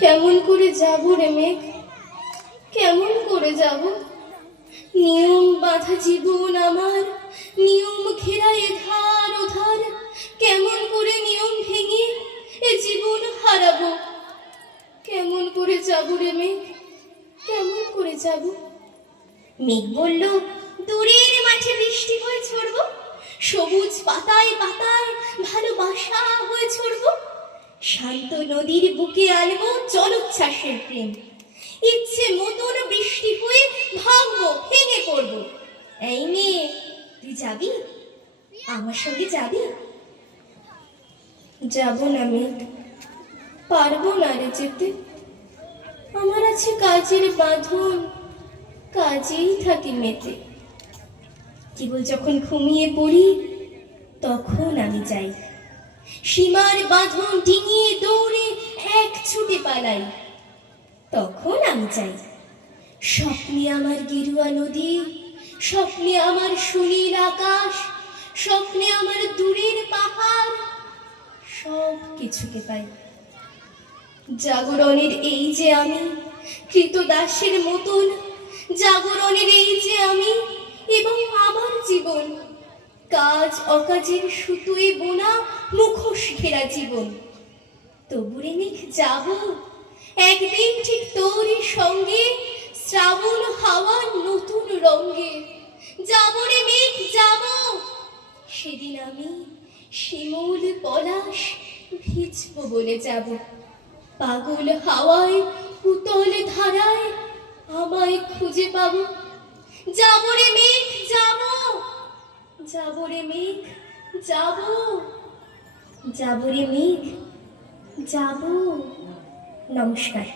কেমন করে যাব রে মেঘ? কেমন করে যাব? নিয়ম বাঁধা জীবন আমার, নিয়ম ঘেরা এ ধার। ওধার কেমন করে নিয়ম ভেঙে এ জীবন হারাবো? কেমন করে যাব রে মেঘ? কেমন করে যাব? মেঘ বলল, দূরের মাঠে বৃষ্টি হয়ে ছড়ব, সবুজ পাতায় পাতায় ভালোবাসা হয়ে ছড়ব। শান্ত নদীর বুকে আনব জলোচ্ছ্বাসের প্রেম। ইচ্ছে মতন বৃষ্টি হয়ে ভাঙবো ভেঙে পড়ব। এই মেয়ে, তুই যাবি? আমার সঙ্গে যাবি? যাব না মেয়ে। পারব না রে যেতে। আমার আছে কাজের বাঁধন, কাজেই থাকি মেতে। কেবল যখন ঘুমিয়ে পড়ি, তখন আমি যাই। সীমার বাঁধন ডিঙিয়ে দৌড়ে এক ছুটে পালাই। তখন আমি চাই, স্বপ্নে আমার গেরুয়া নদী, স্বপ্নে আমার সুনীল আকাশ, স্বপ্নে আমার দূরের পাহাড়, সব কিছুকে পাই। জাগরণের এই যে আমি, কৃতদাসের মতন, জাগরণের এই যে আমি, এবং আমার জীবন কাজ অকাজের সুতোয় বোনা মুখোশ ঘেরা জীবন। তবুরে মেঘ যাব? একদিন ঠিক তোরই সঙ্গে শ্রাবণ হাওয়ার নতুন রঙ্গে যাব রে মেঘ, যাব? সেদিন আমি শিমুল পলাশ ভিজব বলে যাব। পাগল হাওয়ায়, উতল ধারায় আমায় খুঁজে পাবো যাব রে মেঘ যাব। যাব রে মেঘ যাব। নমস্কার।